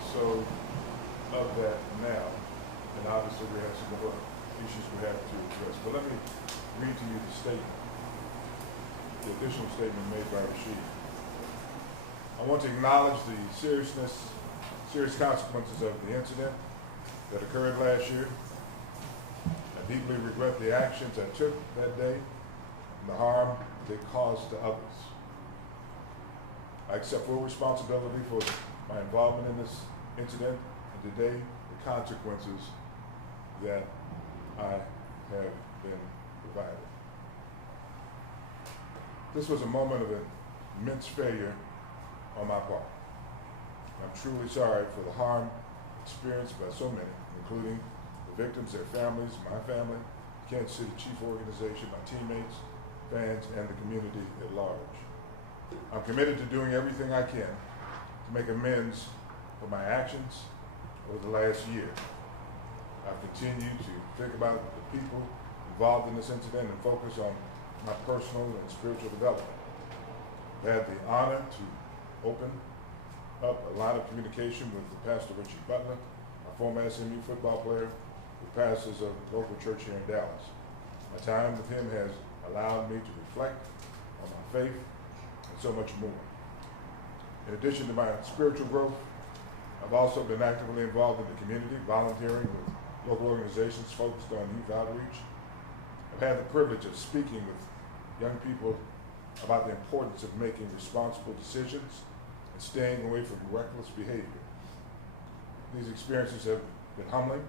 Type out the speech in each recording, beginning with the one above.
episode of that now, and obviously we have some other issues we have to address. But let me read to you the statement, the additional statement made by Rashee. I want to acknowledge the serious consequences of the incident that occurred last year. I deeply regret the actions I took that day and the harm they caused to others. I accept full responsibility for my involvement in this incident and today the consequences that I have been provided. This was a moment of immense failure on my part. I'm truly sorry for the harm experienced by so many, including the victims, their families, my family, Kansas City Chief Organization, my teammates, fans, and the community at large. I'm committed to doing everything I can to make amends for my actions over the last year. I've continued to think about the people involved in this incident and focus on my personal and spiritual development. I had the honor to open up a line of communication with Pastor Richie Butler, a former SMU football player who pastors a local church here in Dallas. My time with him has allowed me to reflect on my faith and so much more. In addition to my spiritual growth, I've also been actively involved in the community, volunteering with local organizations focused on youth outreach. I've had the privilege of speaking with young people about the importance of making responsible decisions and staying away from reckless behavior. These experiences have been humbling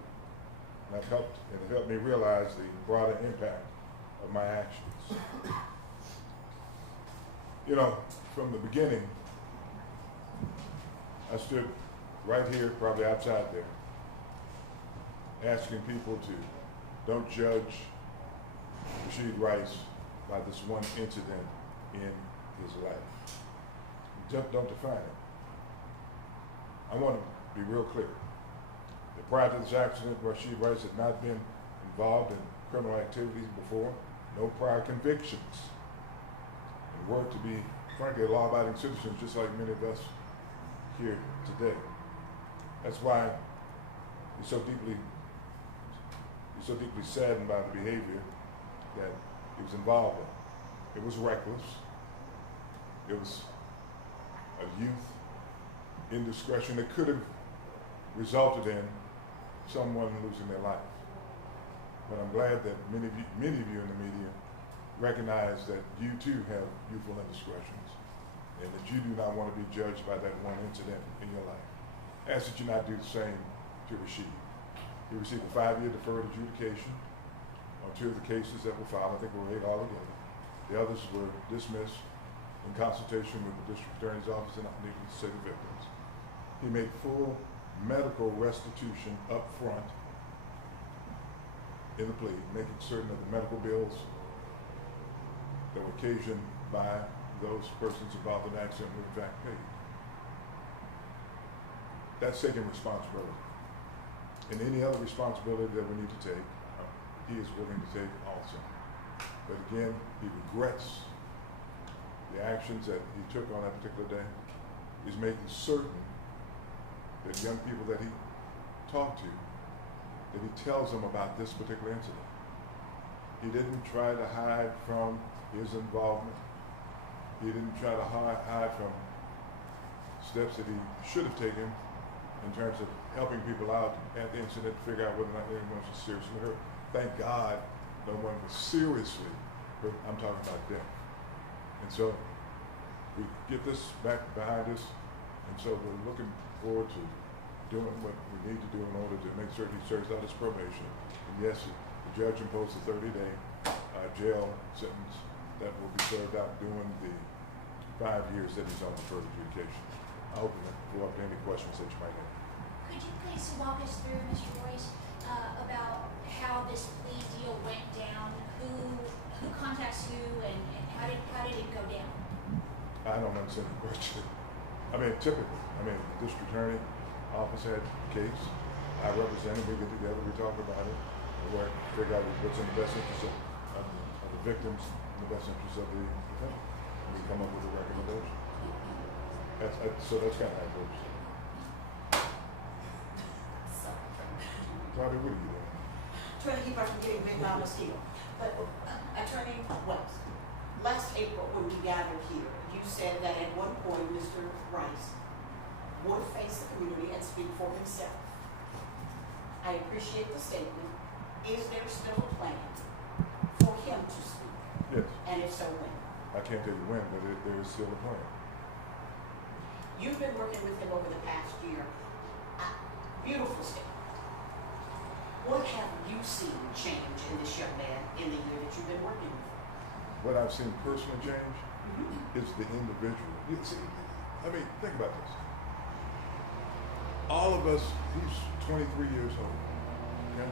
and have helped me realize the broader impact of my actions. You know, from the beginning, I stood right here, probably outside there, asking people to don't judge Rashee Rice by this one incident in his life. Don't define it. I want to be real clear that prior to this accident, Rashee Rice had not been involved in criminal activities before, no prior convictions, and worked to be, frankly, law-abiding citizens just like many of us here today. That's why he's so deeply saddened by the behavior that he was involved in. It was reckless. It was a youth indiscretion that could have resulted in someone losing their life. But I'm glad that many of you in the media recognize that you too have youthful indiscretions and that you do not want to be judged by that one incident in your life. I ask that you not do the same to Rashee. He received a 5-year deferred adjudication on 2 of the cases that were filed. I think there were 8 altogether. The others were dismissed in consultation with the district attorney's office and needless to say the victims. He made full medical restitution up front in the plea, making certain that the medical bills that were occasioned by those persons involved in the accident were in fact paid. That's taking responsibility. And any other responsibility that we need to take, he is willing to take also. But again, he regrets the actions that he took on that particular day. He's making certain that young people that he talked to, that he tells them about this particular incident. He didn't try to hide from his involvement. He didn't try to hide from steps that he should have taken in terms of helping people out at the incident to figure out whether or not anyone was seriously hurt. Thank God no one was seriously hurt. I'm talking about death. And so we get this back behind us, and so we're looking forward to doing what we need to do in order to make certain he serves out his probation. And yes, the judge imposed a 30-day jail sentence that will be served out during the 5 years that he's on deferred adjudication. I open the floor up to any questions that you might have. Could you please walk us through, Mr. Royce, about how this plea deal went down? Who contacts who, and how did it go down? I don't understand the question. I mean, typically, the district attorney office had a case. I represent it. We get together. We talk about it. We figure out what's in the best interest of the victims, in the best interest of the defendant. And we come up with a recommendation. So that's kind of how it goes. Claudia, what are you doing? Trying to keep her from getting bit by a mosquito. But Attorney West, last April when we gathered here, you said that at one point Mr. Rice would face the community and speak for himself. I appreciate the statement. Is there still a plan for him to speak? Yes. And if so, when? I can't tell you when, but there is still a plan. You've been working with him over the past year. Beautiful statement. What have you seen change in this young man in the year that you've been working with him? What I've seen personal change is the individual. You see, I mean, think about this. All of us, he's 23 years old, okay?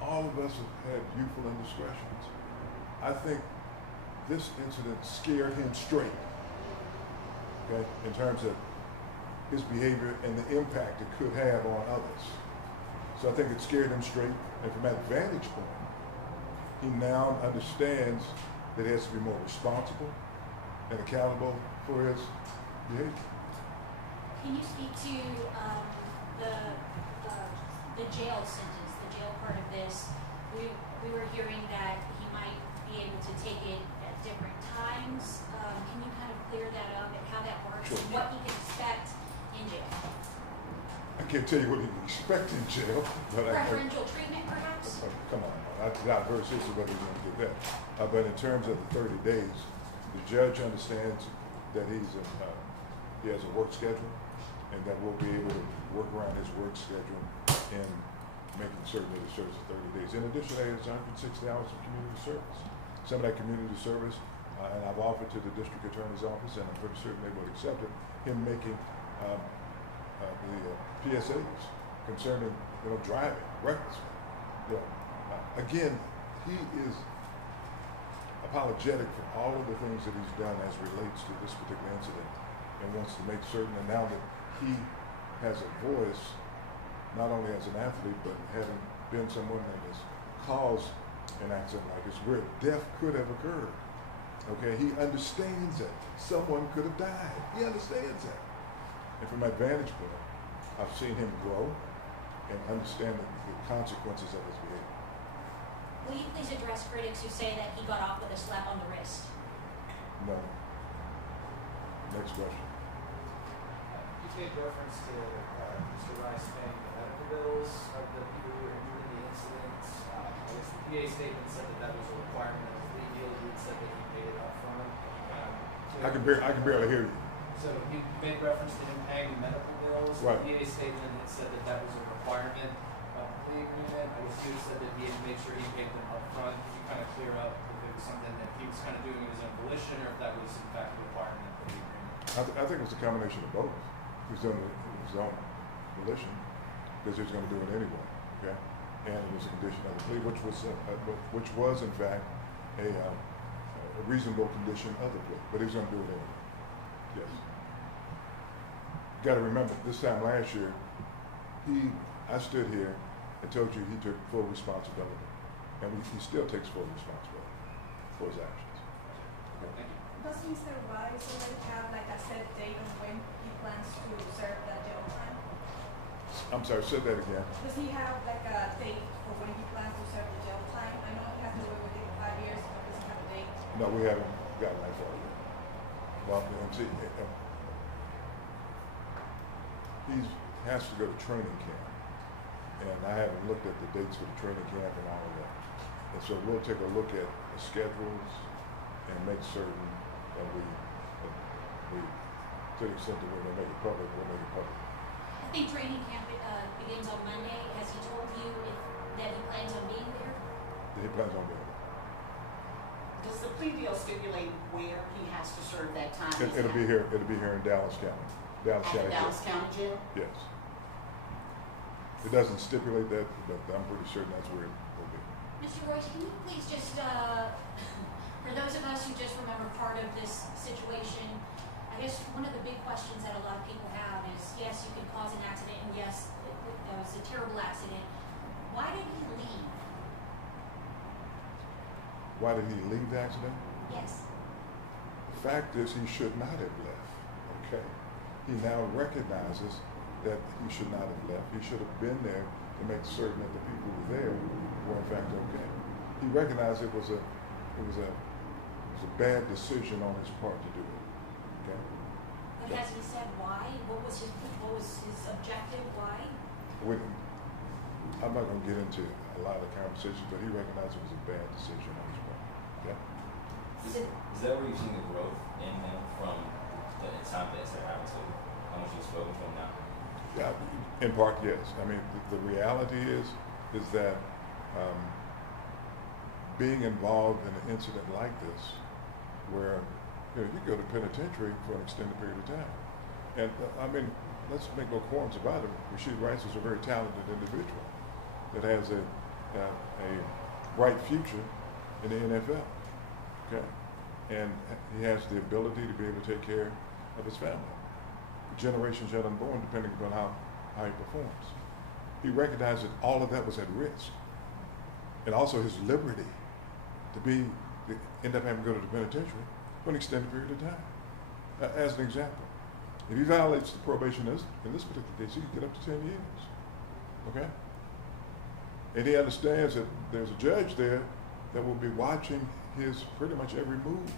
All of us have had youthful indiscretions. I think this incident scared him straight, okay, in terms of his behavior and the impact it could have on others. So I think it scared him straight, and from that vantage point, he now understands that he has to be more responsible and accountable for his behavior. Can you speak to the jail sentence, the jail part of this? We were hearing that he might be able to take it at different times. Can you kind of clear that up and how that works Sure. and what he can expect in jail? I can't tell you what he can expect in jail, but Preferential treatment, perhaps? come on, not very seriously whether he's going to get that. But in terms of the 30 days, the judge understands that he has a work schedule, and that we'll be able to work around his work schedule in making certain that he serves the 30 days. In addition, he has 160 hours of community service. Some of that community service, and I've offered to the district attorney's office, and I'm pretty certain they will accept it, him making the PSAs concerning, driving recklessly. Again, he is apologetic for all of the things that he's done as relates to this particular incident, and wants to make certain, and now that he has a voice, not only as an athlete, but having been someone that has caused an accident like this, where death could have occurred. Okay, he understands that someone could have died. He understands that. And from my vantage point, I've seen him grow and understand the consequences of his behavior. Will you please address critics who say that he got off with a slap on the wrist? No. Next question. You made reference to Mr. Rice paying the medical bills of the people who were injured in the incident. I guess the PA statement said that was a requirement of the plea deal. You had said that he paid it up front. I can barely hear you. So you made reference to him paying the medical bills. Right. The PA statement had said that was a requirement of the plea agreement. I guess you said that he had to make sure he paid them up front. Could you kind of clear up if it was something that he was kind of doing in his own volition, or if that was in fact a requirement of the plea agreement? I think it's a combination of both. He's doing it in his own volition because he's going to do it anyway. Okay, and it was a condition of the plea, which was in fact a reasonable condition of the plea. But he's going to do it anyway. Yes. You got to remember, this time last year, I stood here and told you he took full responsibility, and he still takes full responsibility for his actions. Okay. Thank you. Does Mr. Rice already have like a set date on when he plans to serve that jail time? I'm sorry, say that again. Does he have like a date for when he plans to serve the jail time? I know he has to wait within 5 years, but does he have a date? No, we haven't gotten that far yet. Well, see, he has to go to training camp, and I haven't looked at the dates for the training camp and all of that. And so we'll take a look at the schedules and make certain that we to the extent that we're going to make it public, we'll make it public. I think training camp begins on Monday. Has he told you that he plans on being there? He plans on being there. Does the plea deal stipulate where he has to serve that time? It'll be here in Dallas County. At the Dallas County Jail? Yes. It doesn't stipulate that, but I'm pretty certain that's where it will be. Mr. Royce, can you please just, for those of us who just remember part of this situation, I guess one of the big questions that a lot of people have is, yes, you could cause an accident, and yes, that was a terrible accident. Why did he leave? Why did he leave the accident? Yes. The fact is, he should not have left. Okay. He now recognizes that he should not have left. He should have been there to make certain that the people who were there were in fact okay. He recognized it was a bad decision on his part to do it. Okay. But has he said why? What was his objective? Why? I'm not going to get into a lot of the conversations, but he recognized it was a bad decision on his part. Okay. Is that where you've seen the growth in him from the time that incident happened to how much you've spoken to him now? Yeah, in part, yes. I mean, the reality is that being involved in an incident like this, where you go to penitentiary for an extended period of time, and I mean, let's make no qualms about it. Rashee Rice is a very talented individual that has a bright future in the NFL. Okay, and he has the ability to be able to take care of his family, generations yet unborn, depending upon how he performs. He recognized that all of that was at risk, and also his liberty to end up having to go to the penitentiary for an extended period of time. As an example, if he violates the probation in this particular case, he can get up to 10 years. Okay? And he understands that there's a judge there that will be watching his pretty much every move.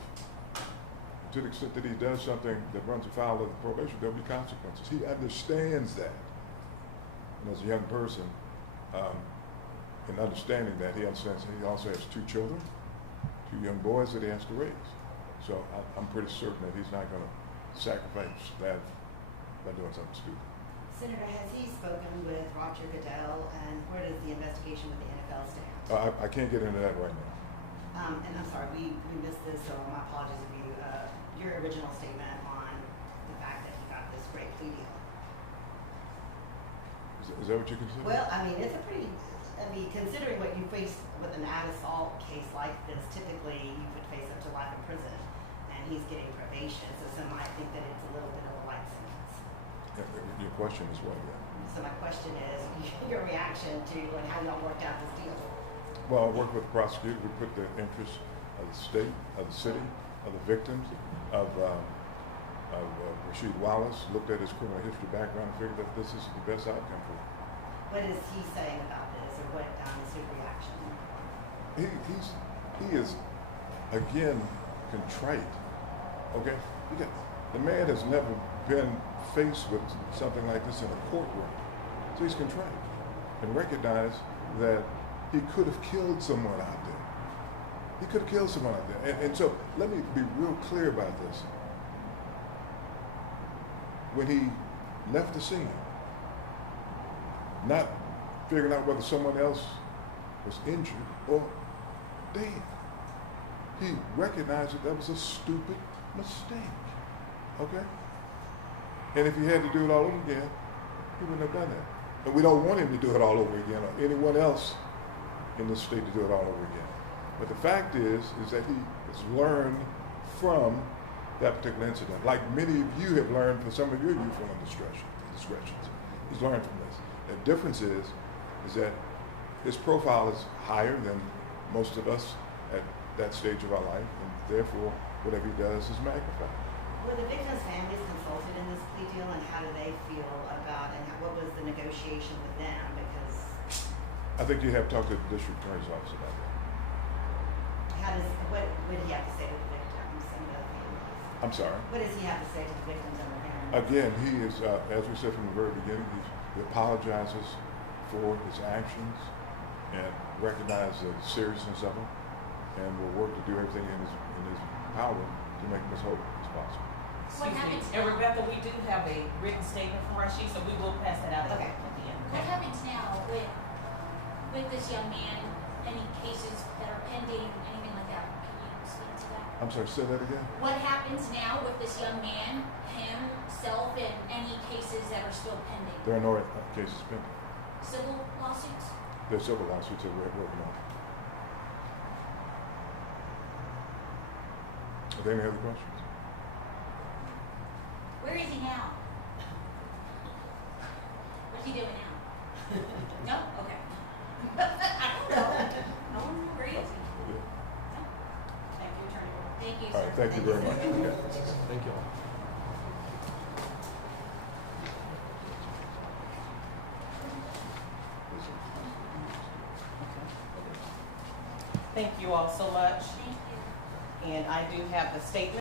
To the extent that he does something that runs afoul of the probation, there'll be consequences. He understands that. And as a young person, in understanding that, he understands that he also has 2 children, 2 young boys that he has to raise. So I'm pretty certain that he's not going to sacrifice that by doing something stupid. Senator, has he spoken with Roger Goodell, and where does the investigation with the NFL stand? I can't get into that right now. And I'm sorry, we missed this, so my apologies if you, your original statement on the fact that he got this great plea deal. Is that what you consider? Well, I mean, considering what you faced with an assault case like this, typically you would face up to life in prison, and he's getting probation, so some might think that it's a little bit of a light sentence. Your question is what? Yeah. So my question is, your reaction to how y'all worked out this deal? Well, I worked with the prosecutor. We put the interests of the state, of the city, of the victims, of Rasheed Wallace, looked at his criminal history background and figured that this is the best outcome for him. What is he saying about this, or what is his reaction? He is, again, contrite. Okay? The man has never been faced with something like this in a courtroom. So he's contrite and recognized that he could have killed someone out there. He could have killed someone out there. And so let me be real clear about this. When he left the scene, not figuring out whether someone else was injured or dead, he recognized that was a stupid mistake. Okay? And if he had to do it all over again, he wouldn't have done that. And we don't want him to do it all over again, or anyone else in this state to do it all over again. But the fact is that he has learned from that particular incident, like many of you have learned from some of your youthful indiscretions. He's learned from this. The difference is that his profile is higher than most of us at that stage of our life, and therefore whatever he does is magnified. Were the victims' families consulted in this plea deal, and how do they feel about, and what was the negotiation with them? Because I think you have to talk to the district attorney's office about that. what would he have to say to the victims and the families? I'm sorry. What does he have to say to the victims and their families? Again, he is, as we said from the very beginning, he apologizes for his actions and recognizes the seriousness of them, and will work to do everything in his power to make him as whole as possible. What Excuse me, happens and now? Rebecca, we do have a written statement from Rashee, so we will pass that out at Okay. the end. What happens now with this young man? Any cases that are pending, anything like that? Can you speak to that? I'm sorry, say that again? What happens now with this young man, himself, and any cases that are still pending? There are no cases pending. Civil lawsuits? There are several lawsuits that we're working on. Are there any other questions? Where is he now? What's he doing now? No? Okay. I don't know. I don't know. Where is he? Yeah. No? Thank you, Attorney. Thank you, All sir. right, thank you very much. Okay. Thank you. Yes, sir. Thank you all so much. Thank you. And I do have the statement.